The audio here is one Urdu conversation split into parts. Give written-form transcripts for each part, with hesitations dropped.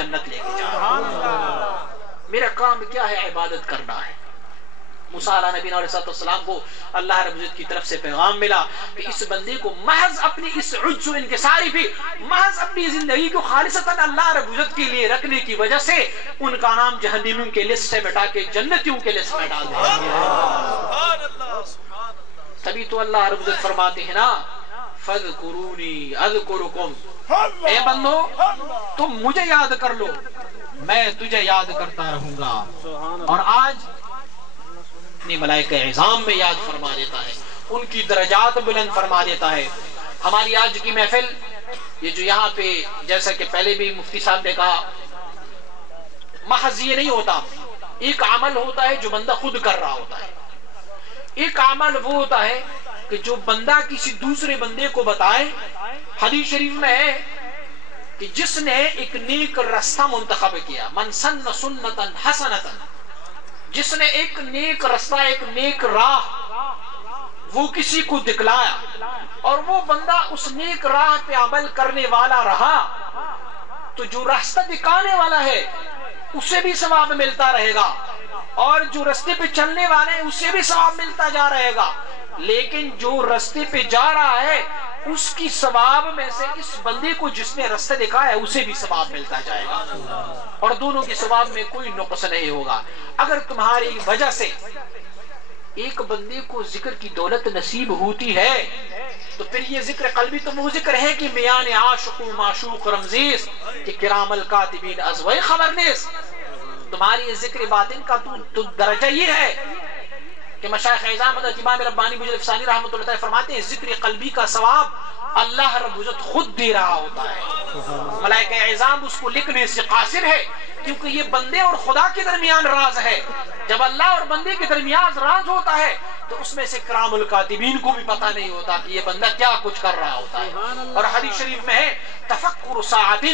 جنت لے کے جا رہا ہوں۔ میرا کام کیا ہے؟ عبادت کرنا ہے۔ موسیٰ علیہ نبی علیہ السلام کو اللہ رب العزت کی طرف سے پیغام ملا کہ اس بندے کو محض اپنی اس عجز و انکساری بھی، محض اپنی زندگی کو خالصتاً اللہ رب العزت کے لیے رکھنے کی وجہ سے ان کا نام جہنمیوں کے لسٹ سے مٹا کے جنتیوں کے لسٹ میں ڈال دیا۔ تبھی تو اللہ رب العزت فرماتے ہیں نا فَاذْكُرُونِي أَذْكُرُكُمْ، اے بندو تم مجھے یاد کر لو، میں تجھے یاد کرتا رہوں گا۔ اور آج اپنی ملائکہ اعظام میں یاد فرما دیتا ہے، ان کی درجات بلند فرما دیتا ہے۔ ہماری آج کی محفل یہ جو یہاں پہ، جیسا کہ پہلے بھی مفتی صاحب نے کہا، محض یہ نہیں ہوتا، ایک عمل ہوتا ہے جو بندہ خود کر رہا ہوتا ہے، ایک عمل وہ ہوتا ہے کہ جو بندہ کسی دوسرے بندے کو بتائے۔ حدیث شریف میں ہے کہ جس نے ایک نیک رستہ منتخب کیا، من سن سنتا حسنتا، جس نے ایک نیک رستہ، ایک نیک راہ وہ کسی کو دکھلایا اور وہ بندہ اس نیک راہ پہ عمل کرنے والا رہا، تو جو راستہ دکھانے والا ہے اسے بھی ثواب ملتا رہے گا، اور جو رستے پہ چلنے والے ہیں اسے بھی ثواب ملتا جا رہے گا۔ لیکن جو رستے پہ جا رہا ہے اس کی ثواب میں سے اس بندے کو جس نے رستہ دکھایا ہے اسے بھی ثواب ملتا جائے گا، اور دونوں کی ثواب میں کوئی نقص نہیں ہوگا۔ اگر تمہاری وجہ سے ایک بندے کو ذکر کی دولت نصیب ہوتی ہے تو پھر یہ ذکر قلبی تو وہ ذکر ہے کہ میان عاشق و معشوق رمزیز کہ کرام الکاتبین ازوائے خبرنیز۔ تمہاری ذکر باطن کا تو درجہ یہ ہے کہ مشایخ اعظام حضرت امام ربانی مجدد ثانی رحمۃ اللہ تعالی فرماتے ہیں ذکر قلبی کا ثواب اللہ رب العزت خود دے رہا ہوتا ہے، ملائکہ اعظام اس کو لکھنے سے قاصر ہے، کیونکہ یہ بندے اور خدا کے درمیان راز ہے۔ جب اللہ اور بندے کے درمیان راز ہوتا ہے تو اس میں سے کرام الکاتبین کو بھی پتہ نہیں ہوتا کہ یہ بندہ کیا کچھ کر رہا ہوتا ہے۔ اور حدیث شریف میں ہے تفکر ساعۃ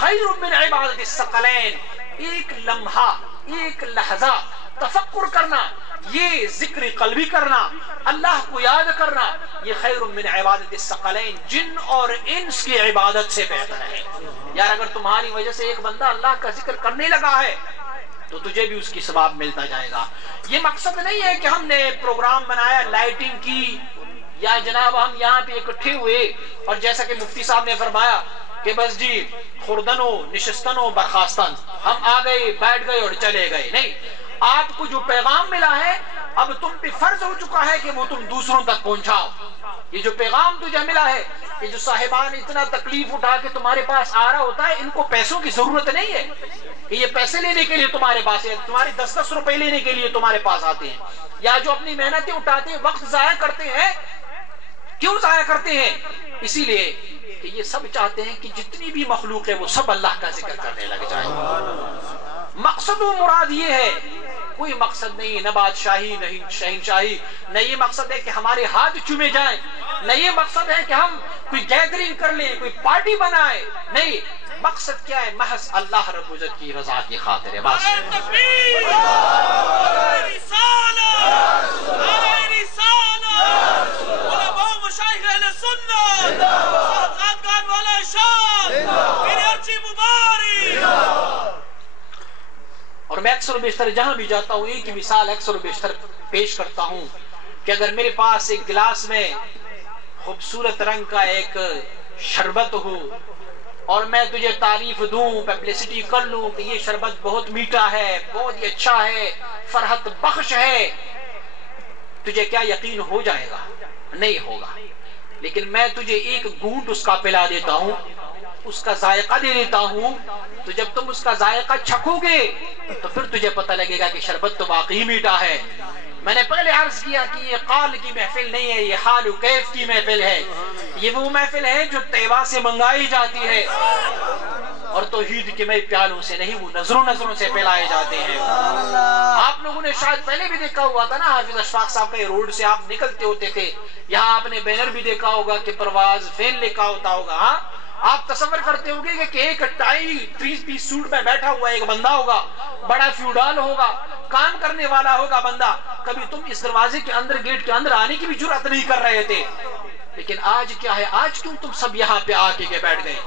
خیر من عبادت الثقلین، ایک لمحہ، ایک لحظہ تفکر کرنا، یہ ذکر قلبی کرنا، اللہ کو یاد کرنا، یہ خیر من عبادت الثقلین، جن اور انس کی عبادت سے بہتر ہے۔ یار اگر تمہاری وجہ سے ایک بندہ اللہ کا ذکر کرنے لگا ہے تو تجھے بھی اس کی ثواب ملتا جائے گا۔ یہ مقصد نہیں ہے کہ ہم نے پروگرام بنایا، لائٹنگ کی، یا جناب ہم یہاں پہ اکٹھے ہوئے اور جیسا کہ مفتی صاحب نے فرمایا کہ بس جی خوردنو نشستنو برخاستن، ہم آ گئے بیٹھ گئے اور چلے گئے۔ نہیں، آپ کو جو پیغام ملا ہے اب تم پہ فرض ہو چکا ہے کہ وہ تم دوسروں تک پہنچاؤ۔ یہ جو پیغام تجھے ملا ہے، یہ جو صاحبان اتنا تکلیف اٹھا کے تمہارے پاس آ رہا ہوتا ہے، ان کو پیسوں کی ضرورت نہیں ہے کہ یہ پیسے لینے کے لیے تمہارے پاس ہے، تمہارے 10-10 روپے لینے کے لیے تمہارے پاس آتے ہیں، یا جو اپنی محنتیں اٹھاتے ہیں، وقت ضائع کرتے ہیں۔ کیوں ضائع کرتے ہیں؟ اسی لیے کہ یہ سب چاہتے ہیں کہ جتنی بھی مخلوق ہے وہ سب اللہ کا ذکر کرنے لگ جائے۔ مقصد و مراد یہ ہے، کوئی مقصد نہیں، نہ بادشاہی نہ شہنشاہی، نہ یہ مقصد ہے کہ ہمارے ہاتھ چومے جائیں، نہ یہ مقصد ہے کہ ہم کوئی گیدرنگ کر لیں، کوئی پارٹی بنائیں، نہیں، مقصد کیا ہے؟ محض اللہ رب العزت کی رضا کی خاطر ہے بس۔ اور میں اکثر و بیشتر جہاں بھی جاتا ہوں ایک ہی مثال اکثر و بیشتر پیش کرتا ہوں کہ اگر میرے پاس ایک گلاس میں خوبصورت رنگ کا ایک شربت ہو اور میں تجھے تعریف دوں، پبلسٹی کر لوں کہ یہ شربت بہت میٹھا ہے، بہت ہی اچھا ہے، فرحت بخش ہے، تجھے کیا یقین ہو جائے گا؟ نہیں ہوگا۔ لیکن میں تجھے ایک گھونٹ اس کا پلا دیتا ہوں، اس کا ذائقہ دے دیتا ہوں، تو جب تم اس کا ذائقہ چکھو گے تو پھر تجھے پتہ لگے گا کہ شربت تو واقعی میٹھا ہے۔ میں نے پہلے عرض کیا کہ یہ قال کی محفل نہیں ہے، یہ حال و کیف کی محفل ہے۔ یہ وہ محفل ہے جو طیبہ سے منگائی جاتی ہے، اور توحید کے میں پیالوں سے نہیں، وہ نظروں سے پلائے جاتے ہیں۔ آپ لوگوں نے شاید پہلے بھی دیکھا ہوا تھا نا، حافظ اشفاق صاحب کے روڈ سے آپ نکلتے ہوتے تھے، یہاں آپ نے بینر بھی دیکھا ہوگا کہ پرواز فین لکھا ہوتا ہوگا۔ ہاں، آپ تصور کرتے ہوں گے کہ ایک ٹائی 3 پیس سوٹ میں بیٹھا ہوا ایک بندہ ہوگا، بڑا فیوڈال ہوگا، کام کرنے والا ہوگا بندہ، کبھی تم اس دروازے کے اندر، گیٹ کے اندر آنے کی بھی جرأت نہیں کر رہے تھے۔ لیکن آج کیا ہے؟ آج کیوں تم سب یہاں پہ آ کے بیٹھ گئے؟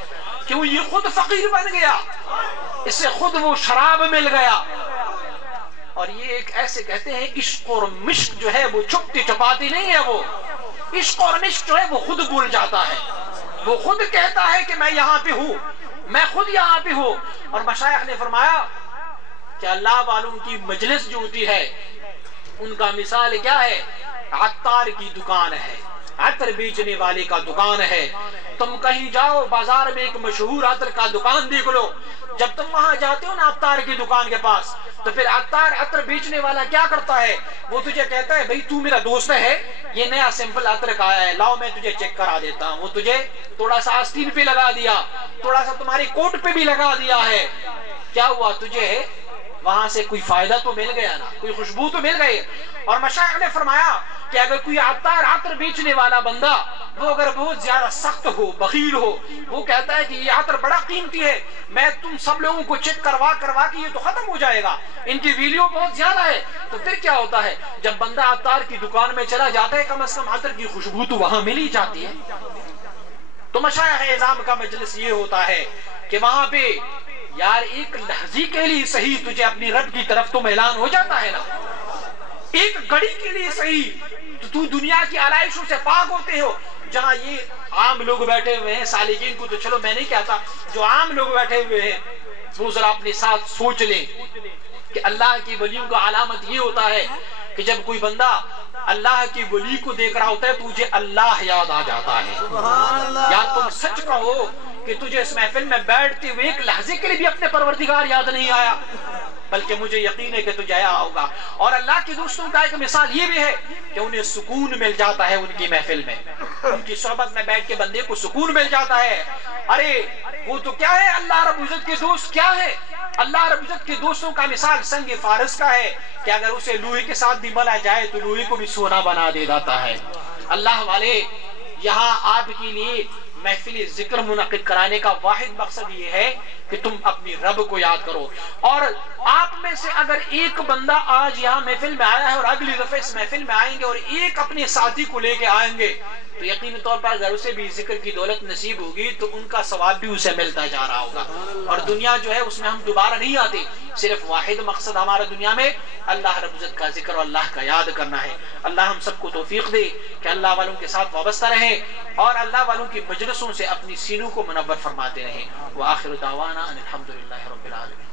کیوں یہ خود فقیر بن گیا؟ اسے خود وہ شراب مل گیا. اور یہ ایک ایسے کہتے ہیں عشق اور مشق جو ہے وہ چھپتی چھپاتی نہیں ہے. وہ عشق اور مشق جو ہے وہ خود بھول جاتا ہے. وہ خود کہتا ہے کہ میں یہاں پہ ہوں، میں خود یہاں پہ ہوں. اور مشائخ نے فرمایا کہ اللہ والوں کی مجلس جو ہوتی ہے ان کا مثال کیا ہے؟ عطار کی دکان ہے، عطر بیچنے والے کا دکان ہے. تم کہیں جاؤ بازار میں ایک مشہور عطر کا دکان دیکھ لو. جب تم وہاں جاتے ہو نا عطار کی دکان کے پاس، تو پھر عطار عطر بیچنے والا کیا کرتا ہے؟ وہ تجھے کہتا ہے بھئی تو میرا دوست ہے، یہ نیا سیمپل عطر کا آیا ہے، لاؤ میں تجھے چیک کرا دیتا ہوں. وہ تجھے تھوڑا سا آستین پہ لگا دیا، تھوڑا سا تمہاری کوٹ پہ بھی لگا دیا ہے. کیا ہوا؟ تجھے وہاں سے کوئی فائدہ تو مل گیا نا، کوئی خوشبو تو مل گئی. اور مشائخ نے فرمایا کہ اگر کوئی عطار عطر بیچنے والا بندہ وہ اگر بہت زیادہ سخت ہو، بخیل ہو، وہ کہتا ہے کہ یہ عطر بڑا قیمتی ہے، میں تم سب لوگوں کو چیک کروا کے یہ تو ختم ہو جائے گا، ان کی ویلیو بہت زیادہ ہے. تو پھر کیا ہوتا ہے؟ جب بندہ عطار کی دکان میں چلا جاتا ہے کم از کم عطر کی خوشبو تو وہاں مل ہی جاتی ہے. تو مشائخ اعظام کا مجلس یہ ہوتا ہے کہ وہاں پہ یار ایک لحظے کے لیے صحیح تجھے اپنی رب کی طرف تو اعلان ہو جاتا ہے نا. ایک گھڑی کے لیے صحیح تو دنیا کی علائشوں سے پاک ہوتے ہو. جہاں یہ عام لوگ بیٹھے ہوئے ہیں، سالکین کو تو چلو میں نہیں کہتا، جو عام لوگ بیٹھے ہوئے ہیں وہ ذرا اپنے ساتھ سوچ لیں کہ اللہ کی ولیوں کا علامت یہ ہوتا ہے کہ جب کوئی بندہ اللہ کی ولی کو دیکھ رہا ہوتا ہے تو تجھے اللہ یاد آ جاتا ہے. یا تم سچ کہو کہ تجھے اس محفل میں بیٹھتے ہوئے ایک لحظے کے لیے بھی اپنے پروردگار یاد نہیں آیا، بلکہ مجھے یقین ہے کہ تجھے آیا ہوگا. اور اللہ کے دوستوں کا ایک مثال یہ بھی ہے کہ انہیں سکون مل جاتا ہے ان کی محفل میں، ان کی صحبت میں بیٹھ کے بندے کو سکون مل جاتا ہے. ارے وہ تو کیا ہے، اللہ رب العزت کے دوست کیا ہے؟ اللہ رب العزت کے دوستوں کا مثال سنگ فارس کا ہے کہ اگر اسے لوہے کے ساتھ بھی ملا جائے تو لوہے کو بھی سونا بنا دے جاتا ہے. اللہ والے، یہاں آپ کے لیے محفل ذکر منعقد کرانے کا واحد مقصد یہ ہے کہ تم اپنی رب کو یاد کرو. اور آپ میں سے اگر ایک بندہ آج یہاں محفل میں آیا ہے اور اگلی دفعہ اس محفل میں آئیں گے اور ایک اپنے ساتھی کو لے کے آئیں گے تو یقینی طور پر اگر اسے بھی ذکر کی دولت نصیب ہوگی تو ان کا ثواب بھی اسے ملتا جا رہا ہوگا. اور دنیا جو ہے اس میں ہم دوبارہ نہیں آتے، صرف واحد مقصد ہمارا دنیا میں اللہ رب العزت کا ذکر اور اللہ کا یاد کرنا ہے. اللہ ہم سب کو توفیق دے کہ اللہ والوں کے ساتھ وابستہ رہیں اور اللہ والوں کی مجلسوں سے اپنی سینوں کو منور فرماتے رہیں. وآخر دعوانا ان الحمدللہ رب العالمین.